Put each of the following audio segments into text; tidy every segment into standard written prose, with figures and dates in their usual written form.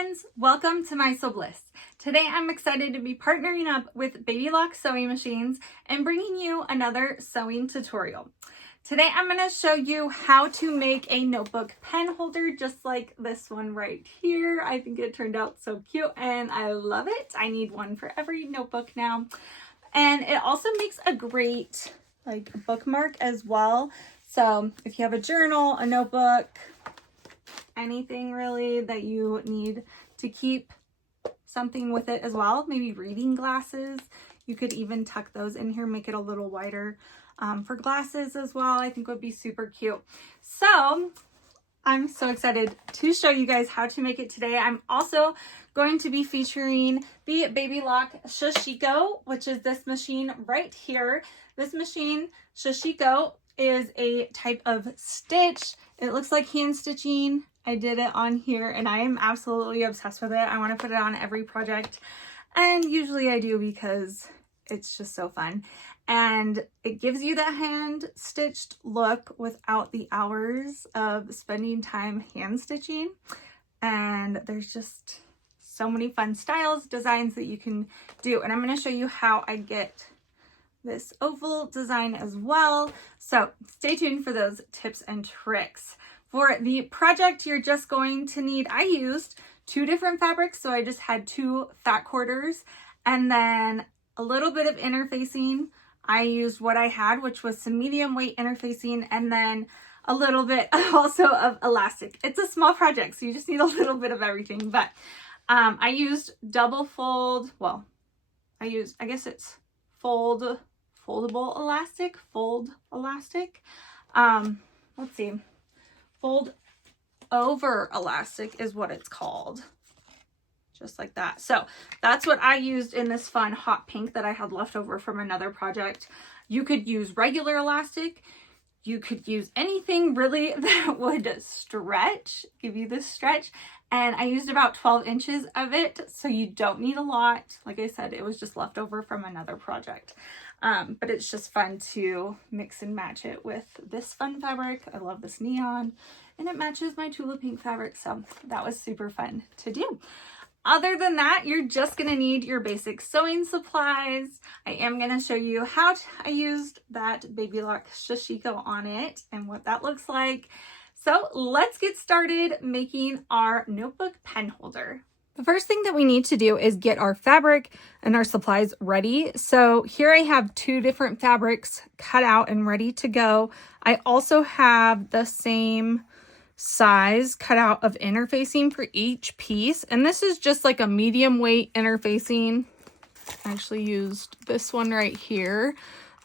friends, welcome to My Sew Bliss. Today I'm excited to be partnering up with Baby Lock sewing machines and bringing you another sewing tutorial. Today I'm going to show you how to make a notebook pen holder just like this one right here. I think it turned out so cute and I love it. I need one for every notebook now. And it also makes a great bookmark as well. So if you have a journal, a notebook, anything really that you need to keep something with it as well, maybe reading glasses, you could even tuck those in here, make it a little wider for glasses as well. I think would be super cute. So I'm so excited to show you guys how to make it today. I'm also going to be featuring the Baby Lock Sashiko, which is this machine right here. This machine, Sashiko, is a type of stitch. It looks like hand stitching. I did it on here and I am absolutely obsessed with it. I want to put it on every project, and usually I do because it's just so fun. And it gives you that hand stitched look without the hours of spending time hand stitching. And there's just so many fun styles, designs that you can do. And I'm going to show you how I get this oval design as well. So stay tuned for those tips and tricks. For the project, you're just going to need, I used 2 different fabrics. So I just had 2 fat quarters and then a little bit of interfacing. I used what I had, which was some medium weight interfacing, and then a little bit also of elastic. It's a small project, so you just need a little bit of everything. But I used double fold. Well, I guess it's foldable elastic, fold elastic. Let's see. Fold over elastic is what it's called. Just like that. So that's what I used in this fun hot pink that I had left over from another project. You could use regular elastic. You could use anything really that would stretch, give you this stretch. And I used about 12 inches of it. So you don't need a lot. Like I said, it was just left over from another project. But it's just fun to mix and match it with this fun fabric. I love this neon and it matches my tulip pink fabric. So that was super fun to do. Other than that, you're just going to need your basic sewing supplies. I am going to show you how I used that Baby Lock Sashiko on it and what that looks like. So let's get started making our notebook pen holder. The first thing that we need to do is get our fabric and our supplies ready. So here I have 2 different fabrics cut out and ready to go. I also have the same size cut out of interfacing for each piece, and this is just like a medium weight interfacing. I actually used this one right here.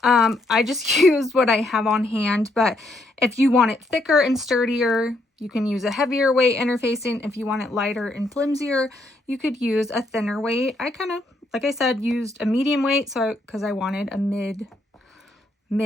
I just used what I have on hand, but if you want it thicker and sturdier, you can use a heavier weight interfacing. If you want it lighter and flimsier, you could use a thinner weight. I kind of, like I said, used a medium weight because I wanted a mid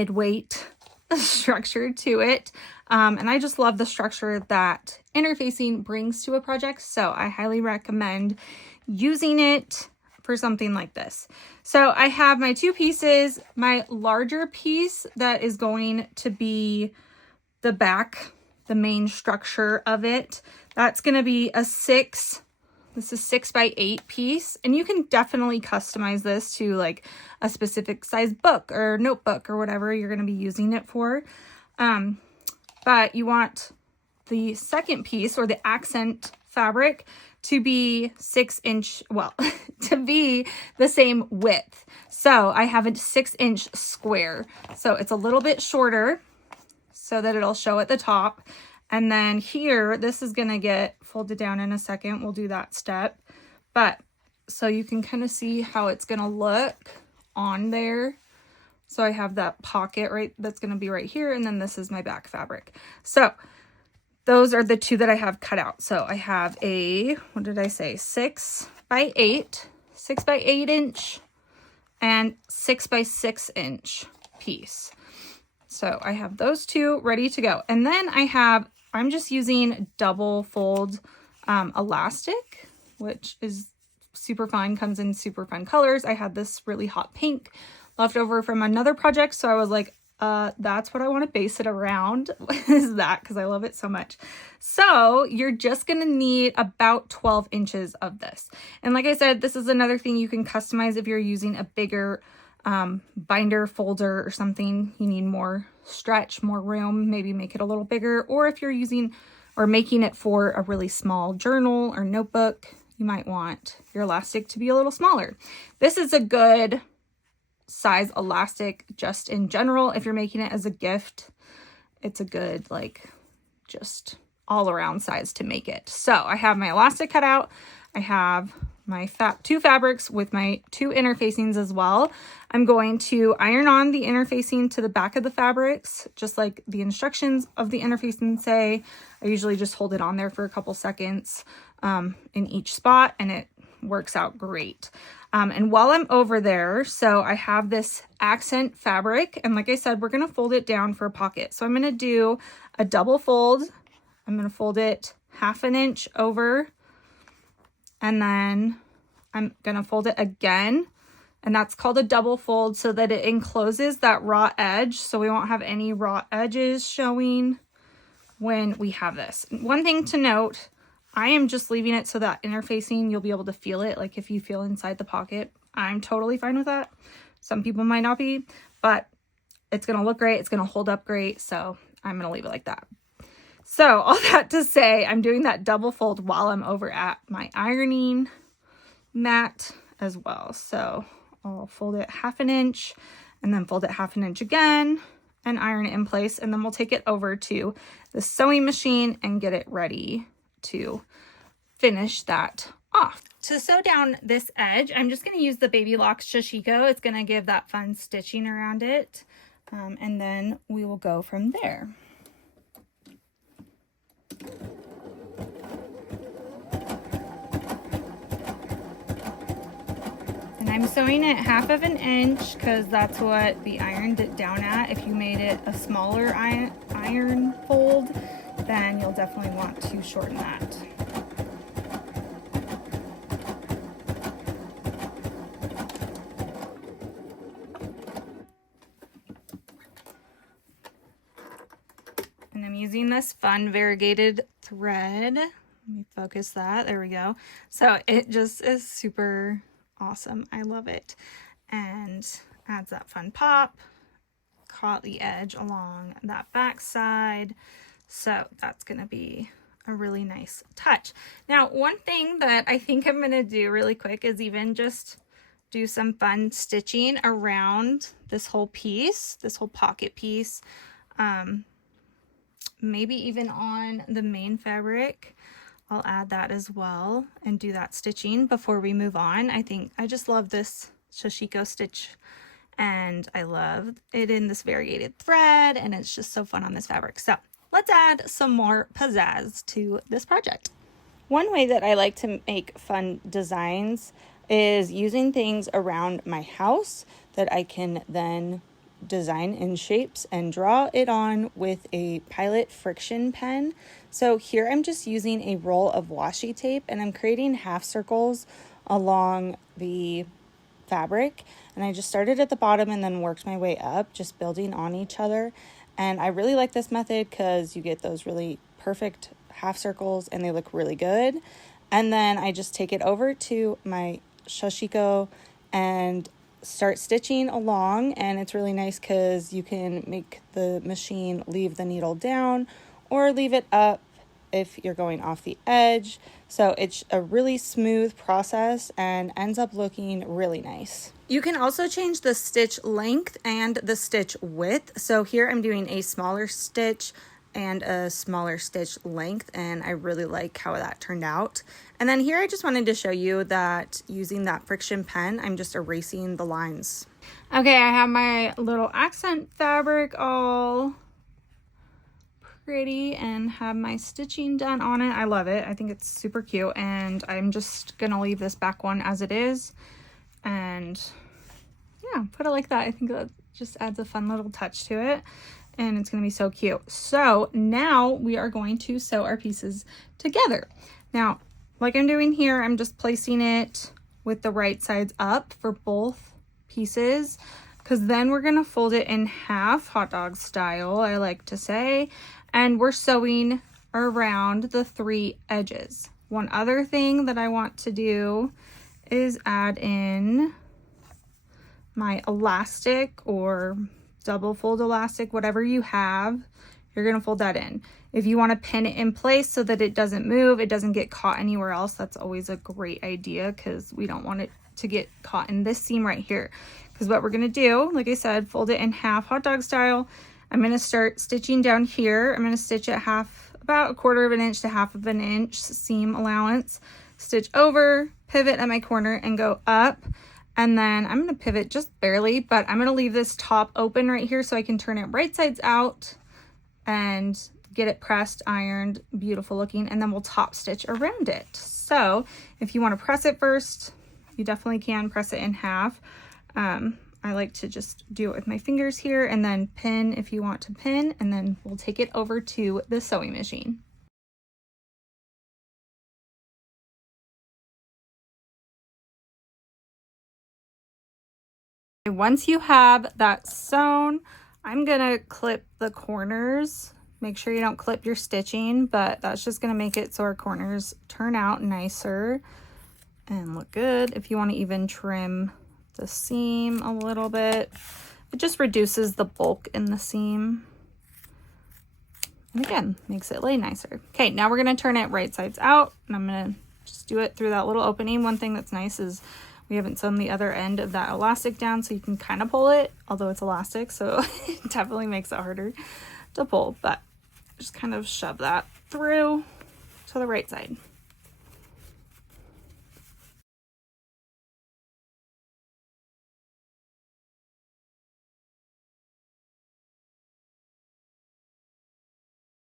weight structure to it. And I just love the structure that interfacing brings to a project. So I highly recommend using it for something like this. So I have my 2 pieces, my larger piece that is going to be the back, the main structure of it. That's going to be a 6 by 8 piece, and you can definitely customize this to like a specific size book or notebook or whatever you're going to be using it for. But you want the second piece or the accent fabric to be 6 inch, well, to be the same width. So I have a 6 inch square. So it's a little bit shorter so that it'll show at the top. And then here, this is going to get folded down in a second. We'll do that step. But so you can kind of see how it's going to look on there. So I have that pocket right, that's going to be right here. And then this is my back fabric. So those are the 2 that I have cut out. So I have a, what did I say? 6 by 8 inch and 6 by 6 inch piece. So I have those 2 ready to go. And then I'm just using double fold elastic, which is super fun, comes in super fun colors. I had this really hot pink left over from another project, so I was like, that's what I want to base it around is that, because I love it so much. So you're just going to need about 12 inches of this. And like I said, this is another thing you can customize if you're using a bigger binder folder or something. You need more stretch, more room, maybe make it a little bigger. Or if you're using or making it for a really small journal or notebook, you might want your elastic to be a little smaller. This is a good size elastic just in general. If you're making it as a gift, it's a good, like, just all around size to make it. So I have my elastic cut out. I have my two fabrics with my two interfacings as well. I'm going to iron on the interfacing to the back of the fabrics, just like the instructions of the interfacing say. I usually just hold it on there for a couple seconds in each spot, and it works out great. And while I'm over there, so I have this accent fabric, and like I said, we're going to fold it down for a pocket. So I'm going to do a double fold. I'm going to fold it 1/2 inch over, and then I'm going to fold it again, and that's called a double fold so that it encloses that raw edge, so we won't have any raw edges showing when we have this. One thing to note, I am just leaving it so that interfacing, you'll be able to feel it. Like if you feel inside the pocket, I'm totally fine with that. Some people might not be, but it's going to look great. It's going to hold up great. So I'm going to leave it like that. So all that to say, I'm doing that double fold while I'm over at my ironing mat as well. So I'll fold it 1/2 inch and then fold it 1/2 inch again and iron it in place. And then we'll take it over to the sewing machine and get it ready to finish that off. To sew down this edge, I'm just going to use the Baby Lock Sashiko. It's going to give that fun stitching around it. And then we will go from there. And I'm sewing it 1/2 inch because that's what the ironed it down at. If you made it a smaller iron fold, then you'll definitely want to shorten that. And I'm using this fun variegated thread. Let me focus that. There we go. So it just is super awesome. I love it. And adds that fun pop. Caught the edge along that back side. So that's going to be a really nice touch. Now, one thing that I think I'm going to do really quick is even just do some fun stitching around this whole piece, this whole pocket piece. Maybe even on the main fabric. I'll add that as well and do that stitching before we move on. I just love this Sashiko stitch, and I love it in this variegated thread, and it's just so fun on this fabric. So let's add some more pizzazz to this project. One way that I like to make fun designs is using things around my house that I can then design in shapes and draw it on with a Pilot friction pen. So here I'm just using a roll of washi tape, and I'm creating half circles along the fabric, and I just started at the bottom and then worked my way up, just building on each other. And I really like this method because you get those really perfect half circles and they look really good. And then I just take it over to my Sashiko and start stitching along, and it's really nice because you can make the machine leave the needle down or leave it up if you're going off the edge. So it's a really smooth process and ends up looking really nice. You can also change the stitch length and the stitch width. So here I'm doing a smaller stitch and a smaller stitch length, and I really like how that turned out. And then here I just wanted to show you that using that friction pen, I'm just erasing the lines. Okay, I have my little accent fabric all pretty and have my stitching done on it. I love it. I think it's super cute, and I'm just gonna leave this back one as it is and yeah, put it like that. I think that just adds a fun little touch to it, and it's gonna be so cute. So now we are going to sew our pieces together. Now, like I'm doing here, I'm just placing it with the right sides up for both pieces, because then we're gonna fold it in half, hot dog style, I like to say, and we're sewing around the 3 edges. One other thing that I want to do is add in my elastic or double fold elastic, whatever you have, you're gonna fold that in. If you want to pin it in place so that it doesn't move, it doesn't get caught anywhere else, that's always a great idea, because we don't want it to get caught in this seam right here. Because what we're gonna do, like I said, fold it in half, hot dog style. I'm gonna start stitching down here. I'm gonna stitch at about 1/4 of an inch to 1/2 of an inch seam allowance, stitch over, pivot at my corner and go up. And then I'm gonna pivot just barely, but I'm gonna leave this top open right here so I can turn it right sides out and get it pressed, ironed, beautiful looking, and then we'll top stitch around it. So if you want to press it first, you definitely can press it in half. I like to just do it with my fingers here, and then pin if you want to pin, and then we'll take it over to the sewing machine. Once you have that sewn, I'm gonna clip the corners. Make sure you don't clip your stitching, but that's just gonna make it so our corners turn out nicer and look good. If you want to even trim the seam a little bit, it just reduces the bulk in the seam. And again, makes it lay nicer. Okay, now we're gonna turn it right sides out, and I'm gonna just do it through that little opening. One thing that's nice is we haven't sewn the other end of that elastic down, so you can kind of pull it, although it's elastic, so it definitely makes it harder to pull, but just kind of shove that through to the right side.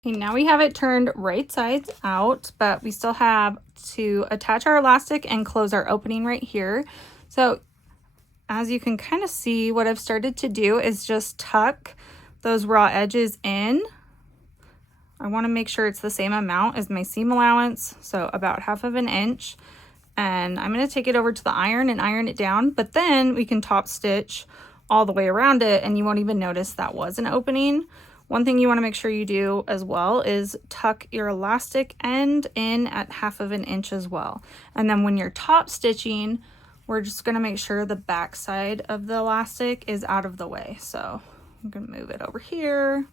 Okay, now we have it turned right sides out, but we still have to attach our elastic and close our opening right here. So as you can kind of see, what I've started to do is just tuck those raw edges in. I want to make sure it's the same amount as my seam allowance, so about 1/2 of an inch. And I'm going to take it over to the iron and iron it down, but then we can top stitch all the way around it and you won't even notice that was an opening. One thing you want to make sure you do as well is tuck your elastic end in at 1/2 of an inch as well. And then when you're top stitching, we're just going to make sure the back side of the elastic is out of the way. So I'm going to move it over here.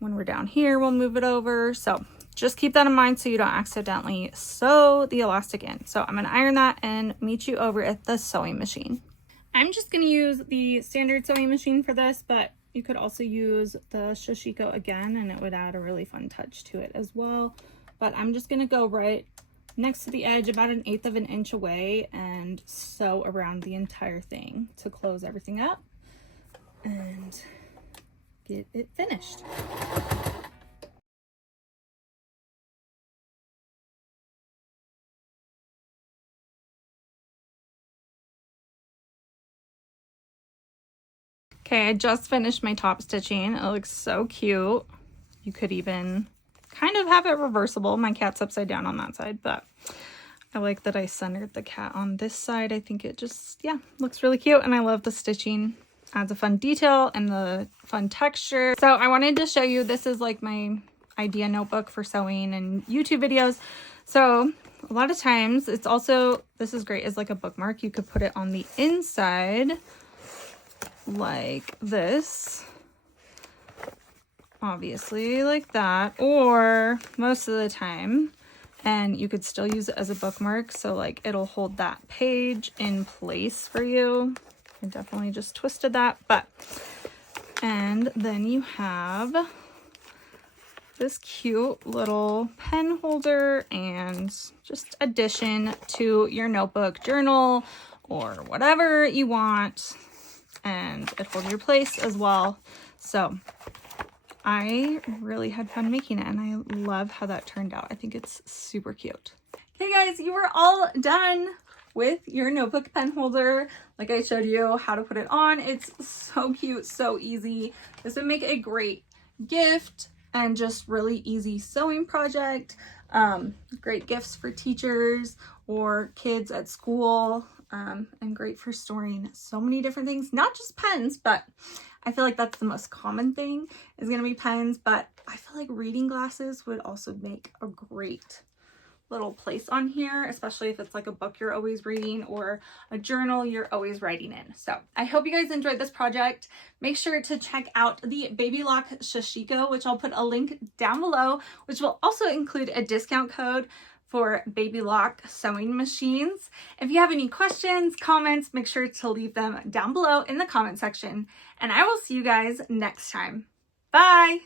When we're down here, we'll move it over. So just keep that in mind so you don't accidentally sew the elastic in. So I'm going to iron that and meet you over at the sewing machine. I'm just going to use the standard sewing machine for this, but you could also use the Sashiko again, and it would add a really fun touch to it as well. But I'm just going to go right next to the edge, about 1/8 of an inch away, and sew around the entire thing to close everything up and get it finished. Okay, I just finished my top stitching. It looks so cute. You could even kind of have it reversible. My cat's upside down on that side, but I like that I centered the cat on this side. I think it just, yeah, looks really cute, and I love the stitching. Adds a fun detail and the fun texture. So I wanted to show you, this is like my idea notebook for sewing and YouTube videos. So a lot of times it's also, this is great as like a bookmark. You could put it on the inside like this, obviously like that, or most of the time, and you could still use it as a bookmark, so like it'll hold that page in place for you. I definitely just twisted that, but, and then you have this cute little pen holder and just addition to your notebook, journal, or whatever you want, and it holds your place as well. So I really had fun making it, and I love how that turned out. I think it's super cute. Okay guys, you are all done with your notebook pen holder. Like I showed you how to put it on. It's so cute, so easy. This would make a great gift and just really easy sewing project. Great gifts for teachers or kids at school, and great for storing so many different things, not just pens, but I feel like that's the most common thing is going to be pens, but I feel like reading glasses would also make a great little place on here, especially if it's like a book you're always reading or a journal you're always writing in. So I hope you guys enjoyed this project. Make sure to check out the Baby Lock Sashiko, which I'll put a link down below, which will also include a discount code for Baby Lock sewing machines. If you have any questions, comments, make sure to leave them down below in the comment section, and I will see you guys next time. Bye!